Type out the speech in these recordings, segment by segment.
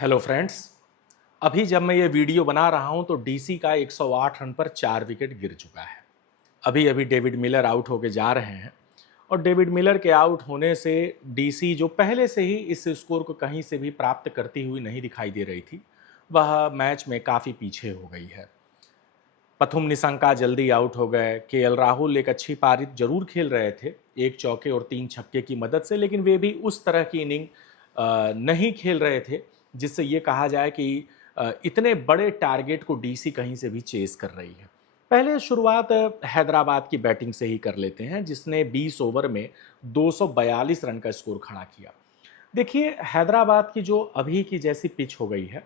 Hello friends. अभी जब मैं ये वीडियो बना रहा हूं तो डीसी का 108 रन पर 4 विकेट गिर चुका है। अभी अभी डेविड मिलर आउट होके जा रहे हैं और डेविड मिलर के आउट होने से डीसी जो पहले से ही इस स्कोर को कहीं से भी प्राप्त करती हुई नहीं दिखाई दे रही थी, वह मैच में काफ़ी पीछे हो गई है। प्रथुम निशंका जल्दी आउट हो गए। केएल राहुल एक अच्छी पारी जरूर खेल रहे थे, एक चौके और 3 छक्के की मदद से, लेकिन वे भी उस तरह की इनिंग नहीं खेल रहे थे जिससे ये कहा जाए कि इतने बड़े टारगेट को डीसी कहीं से भी चेस कर रही है। पहले शुरुआत हैदराबाद की बैटिंग से ही कर लेते हैं, जिसने 20 ओवर में 242 रन का स्कोर खड़ा किया। देखिए, हैदराबाद की जो अभी की जैसी पिच हो गई है,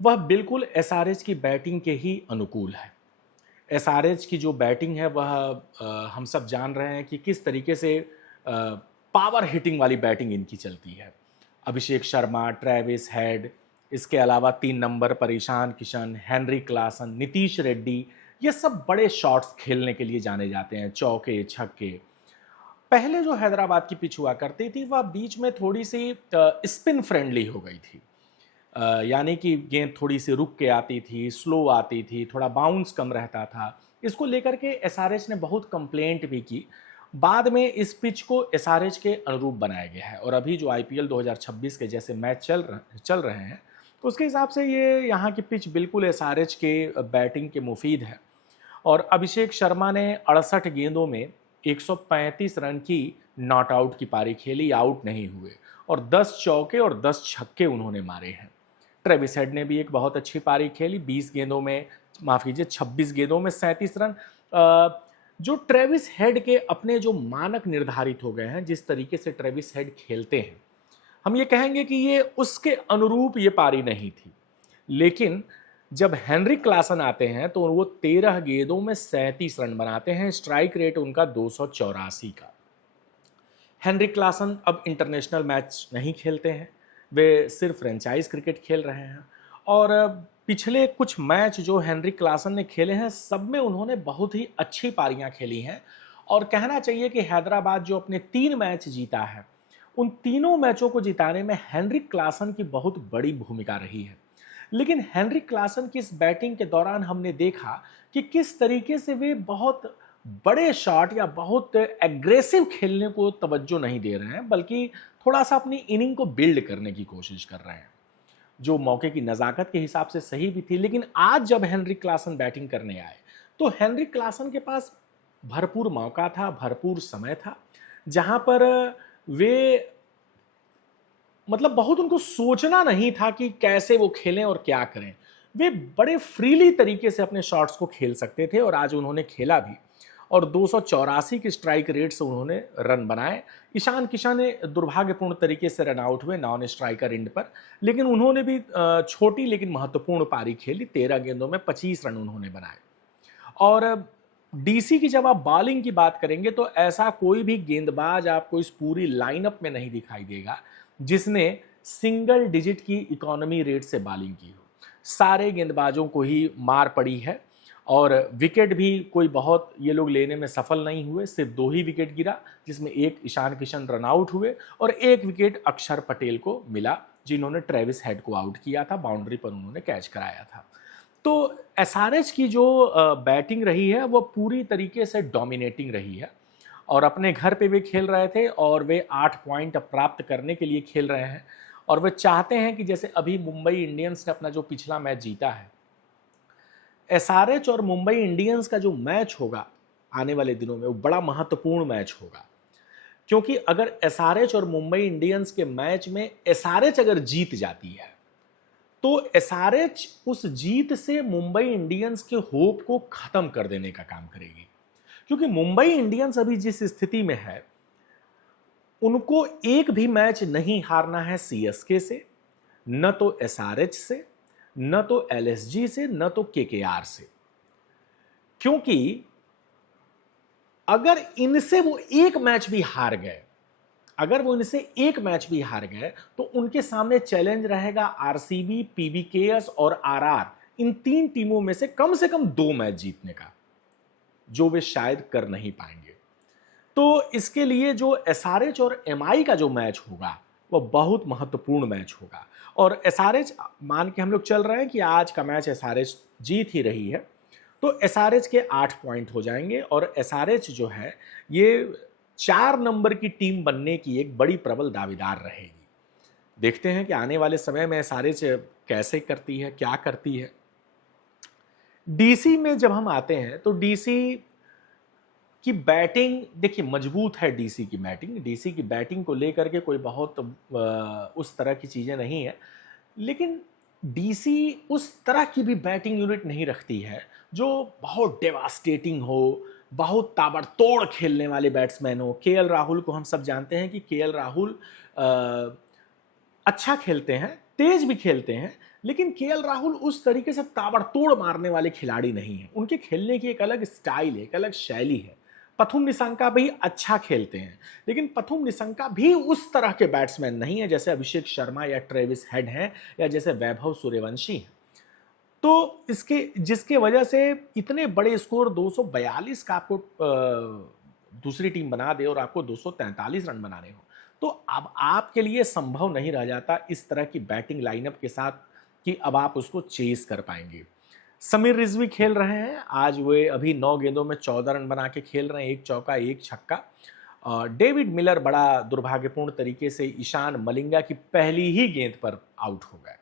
वह बिल्कुल एसआरएच की बैटिंग के ही अनुकूल है। एसआरएच की जो बैटिंग है वह हम सब जान रहे हैं कि किस तरीके से पावर हिटिंग वाली बैटिंग इनकी चलती है। अभिषेक शर्मा, ट्रेविस हेड, इसके अलावा 3 नंबर पर ईशान किशन, हेनरी क्लासन, नीतीश रेड्डी, ये सब बड़े शॉट्स खेलने के लिए जाने जाते हैं, चौके छक्के। पहले जो हैदराबाद की पिच हुआ करती थी वह बीच में थोड़ी सी स्पिन फ्रेंडली हो गई थी। यानी कि गेंद थोड़ी सी रुक के आती थी, स्लो आती थी, थोड़ा बाउंस कम रहता था। इसको लेकर के एसआरएच ने बहुत कंप्लेंट भी की। बाद में इस पिच को एसआरएच के अनुरूप बनाया गया है और अभी जो आईपीएल 2026 के जैसे मैच चल रहे हैं, तो उसके हिसाब से ये यहाँ की पिच बिल्कुल एसआरएच के बैटिंग के मुफीद है। और अभिषेक शर्मा ने 68 गेंदों में 135 रन की नॉट आउट की पारी खेली, आउट नहीं हुए, और 10 चौके और 10 छक्के उन्होंने मारे हैं। ट्रेविस हेड ने भी एक बहुत अच्छी पारी खेली, 20 गेंदों में, माफ कीजिए 26 गेंदों में 37 रन। जो ट्रेविस हेड के अपने जो मानक निर्धारित हो गए हैं, जिस तरीके से ट्रेविस हेड खेलते हैं, हम ये कहेंगे कि ये उसके अनुरूप ये पारी नहीं थी। लेकिन जब हेनरी क्लासन आते हैं तो वो 13 गेंदों में 37 रन बनाते हैं, स्ट्राइक रेट उनका 284 का। हेनरी क्लासन अब इंटरनेशनल मैच नहीं खेलते हैं, वे सिर्फ फ्रेंचाइज क्रिकेट खेल रहे हैं। और पिछले कुछ मैच जो हेनरी क्लासन ने खेले हैं, सब में उन्होंने बहुत ही अच्छी पारियां खेली हैं। और कहना चाहिए कि हैदराबाद जो अपने 3 मैच जीता है, उन तीनों मैचों को जिताने में हेनरी क्लासन की बहुत बड़ी भूमिका रही है। लेकिन हेनरी क्लासन की इस बैटिंग के दौरान हमने देखा कि किस तरीके से वे बहुत बड़े शॉट या बहुत एग्रेसिव खेलने को तवज्जो नहीं दे रहे हैं, बल्कि थोड़ा सा अपनी इनिंग को बिल्ड करने की कोशिश कर रहे हैं, जो मौके की नज़ाकत के हिसाब से सही भी थी। लेकिन आज जब हेनरी क्लासन बैटिंग करने आए तो हेनरी क्लासन के पास भरपूर मौका था, भरपूर समय था, जहां पर वे मतलब बहुत उनको सोचना नहीं था कि कैसे वो खेलें और क्या करें। वे बड़े फ्रीली तरीके से अपने शॉट्स को खेल सकते थे और आज उन्होंने खेला भी, और 284 की स्ट्राइक रेट से उन्होंने रन बनाए। ईशान किशन ने दुर्भाग्यपूर्ण तरीके से रन आउट हुए नॉन स्ट्राइकर एंड पर, लेकिन उन्होंने भी छोटी लेकिन महत्वपूर्ण पारी खेली। 13 गेंदों में 25 रन उन्होंने बनाए। और डीसी की जब आप बॉलिंग की बात करेंगे तो ऐसा कोई भी गेंदबाज आपको इस पूरी लाइनअप में नहीं दिखाई देगा जिसने सिंगल डिजिट की इकोनॉमी रेट से बॉलिंग की हो। सारे गेंदबाजों को ही मार पड़ी है और विकेट भी कोई बहुत ये लोग लेने में सफल नहीं हुए। सिर्फ 2 ही विकेट गिरा, जिसमें एक ईशान किशन रन आउट हुए और एक विकेट अक्षर पटेल को मिला, जिन्होंने ट्रेविस हेड को आउट किया था, बाउंड्री पर उन्होंने कैच कराया था। तो एसआरएच की जो बैटिंग रही है वो पूरी तरीके से डोमिनेटिंग रही है और अपने घर पे वे खेल रहे थे और वे 8 पॉइंट प्राप्त करने के लिए खेल रहे हैं। और वे चाहते हैं कि जैसे अभी मुंबई इंडियंस ने अपना जो पिछला मैच जीता है, एसआरएच और मुंबई इंडियंस का जो मैच होगा आने वाले दिनों में वो बड़ा महत्वपूर्ण मैच होगा। क्योंकि अगर एसआरएच और मुंबई इंडियंस के मैच में एसआरएच अगर जीत जाती है तो एसआरएच उस जीत से मुंबई इंडियंस के होप को खत्म कर देने का काम करेगी। क्योंकि मुंबई इंडियंस अभी जिस स्थिति में है, उनको एक भी मैच नहीं हारना है सीएसके से, न तो एसआरएच से, न तो एलएसजी से, न तो केकेआर से। क्योंकि अगर इनसे वो एक मैच भी हार गए, तो उनके सामने चैलेंज रहेगा आरसीबी, पीबीकेएस और आरआर, इन 3 टीमों में से कम 2 मैच जीतने का, जो वे शायद कर नहीं पाएंगे। तो इसके लिए जो एसआरएच और एमआई का जो मैच होगा, वह बहुत महत्वपूर्ण मैच होगा। और एसआरएच मान के हम लोग चल रहे हैं कि आज का मैच एसआरएच जीत ही रही है, तो एसआरएच के 8 पॉइंट हो जाएंगे और एसआरएच जो है ये 4 नंबर की टीम बनने की एक बड़ी प्रबल दावेदार रहेगी। देखते हैं कि आने वाले समय में एसआरएच कैसे करती है, क्या करती है। डीसी में जब हम आते हैं तो डीसी की बैटिंग देखिए मजबूत है। डीसी की बैटिंग को लेकर के कोई बहुत उस तरह की चीज़ें नहीं है, लेकिन डीसी उस तरह की भी बैटिंग यूनिट नहीं रखती है जो बहुत डेवास्टेटिंग हो, बहुत ताबड़तोड़ खेलने वाले बैट्समैन हो। केएल राहुल को हम सब जानते हैं कि केएल राहुल अच्छा खेलते हैं, तेज भी खेलते हैं, लेकिन केएल राहुल उस तरीके से ताबड़तोड़ मारने वाले खिलाड़ी नहीं हैं। उनके खेलने की एक अलग स्टाइल है, एक अलग शैली है। पथुम निशंका भी अच्छा खेलते हैं, लेकिन पथुम निशंका भी उस तरह के बैट्समैन नहीं है जैसे अभिषेक शर्मा या ट्रेविस हेड हैं या जैसे वैभव सूर्यवंशी हैं। तो जिसके वजह से इतने बड़े स्कोर 242 का आपको दूसरी टीम बना दे और आपको 243 रन बनाने हो, तो अब आपके लिए संभव नहीं रह जाता इस तरह की बैटिंग लाइनअप के साथ कि अब आप उसको चेस कर पाएंगे। समीर रिजवी खेल रहे हैं, आज वे अभी 9 गेंदों में 14 रन बना के खेल रहे हैं, 1 चौका 1 छक्का। डेविड मिलर बड़ा दुर्भाग्यपूर्ण तरीके से ईशान मलिंगा की पहली ही गेंद पर आउट हो गए।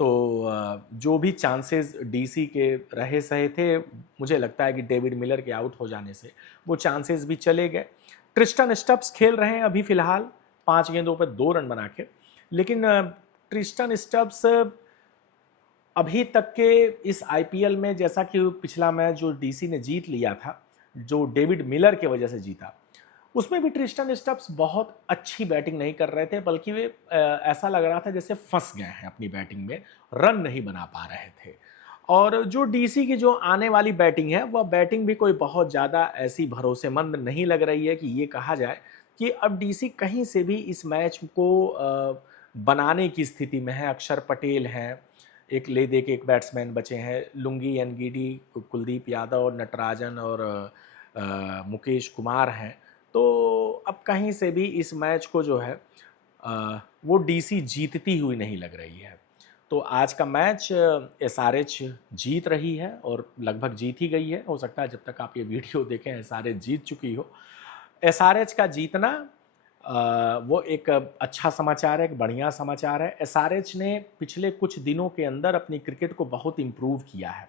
तो जो भी चांसेस डीसी के रहे सहे थे, मुझे लगता है कि डेविड मिलर के आउट हो जाने से वो चांसेस भी चले गए। ट्रिस्टन स्टब्स खेल रहे हैं अभी फिलहाल 5 गेंदों पर 2 रन बना के, लेकिन ट्रिस्टन स्टब्स अभी तक के इस आईपीएल में, जैसा कि पिछला मैच जो डीसी ने जीत लिया था, जो डेविड मिलर के वजह से जीता, उसमें भी ट्रिस्टन स्टब्स बहुत अच्छी बैटिंग नहीं कर रहे थे, बल्कि वे ऐसा लग रहा था जैसे फंस गए हैं अपनी बैटिंग में, रन नहीं बना पा रहे थे। और जो डीसी की जो आने वाली बैटिंग है, वह बैटिंग भी कोई बहुत ज़्यादा ऐसी भरोसेमंद नहीं लग रही है कि ये कहा जाए कि अब डीसी कहीं से भी इस मैच को बनाने की स्थिति में है। अक्षर पटेल हैं, एक ले दे के एक बैट्समैन बचे हैं, लुंगी एनगीडी, कुलदीप यादव, नटराजन और मुकेश कुमार हैं। तो अब कहीं से भी इस मैच को जो है वो डीसी जीतती हुई नहीं लग रही है। तो आज का मैच एसआरएच जीत रही है और लगभग जीत ही गई है। हो सकता है जब तक आप ये वीडियो देखें एसआरएच जीत चुकी हो। एसआरएच का जीतना वो एक अच्छा समाचार है, एक बढ़िया समाचार है। एसआरएच ने पिछले कुछ दिनों के अंदर अपनी क्रिकेट को बहुत इम्प्रूव किया है।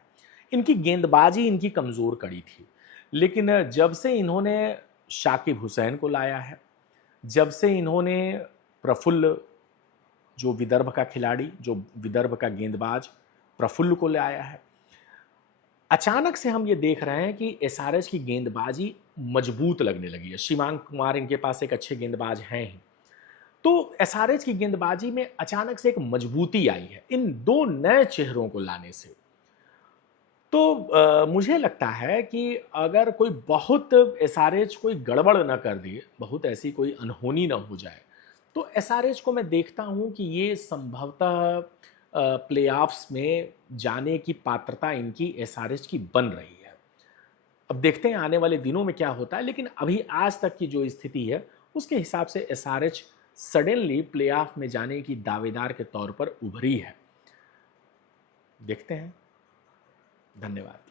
इनकी गेंदबाजी इनकी कमज़ोर कड़ी थी, लेकिन जब से इन्होंने शाकिब हुसैन को लाया है, जब से इन्होंने प्रफुल्ल, जो विदर्भ का खिलाड़ी, जो विदर्भ का गेंदबाज प्रफुल्ल को लाया है, अचानक से हम ये देख रहे हैं कि एसआरएच की गेंदबाजी मजबूत लगने लगी है। शिवांग कुमार इनके पास एक अच्छे गेंदबाज हैं ही, तो एसआरएच की गेंदबाजी में अचानक से एक मजबूती आई है इन 2 नए चेहरों को लाने से। तो मुझे लगता है कि अगर कोई बहुत एसआरएच कोई गड़बड़ ना कर दे, बहुत ऐसी कोई अनहोनी ना हो जाए, तो एसआरएच को मैं देखता हूं कि ये संभवतः प्लेऑफ्स में जाने की पात्रता इनकी एसआरएच की बन रही है। अब देखते हैं आने वाले दिनों में क्या होता है, लेकिन अभी आज तक की जो स्थिति है उसके हिसाब से एसआरएच सडनली प्लेऑफ में जाने की दावेदार के तौर पर उभरी है। देखते हैं। धन्यवाद।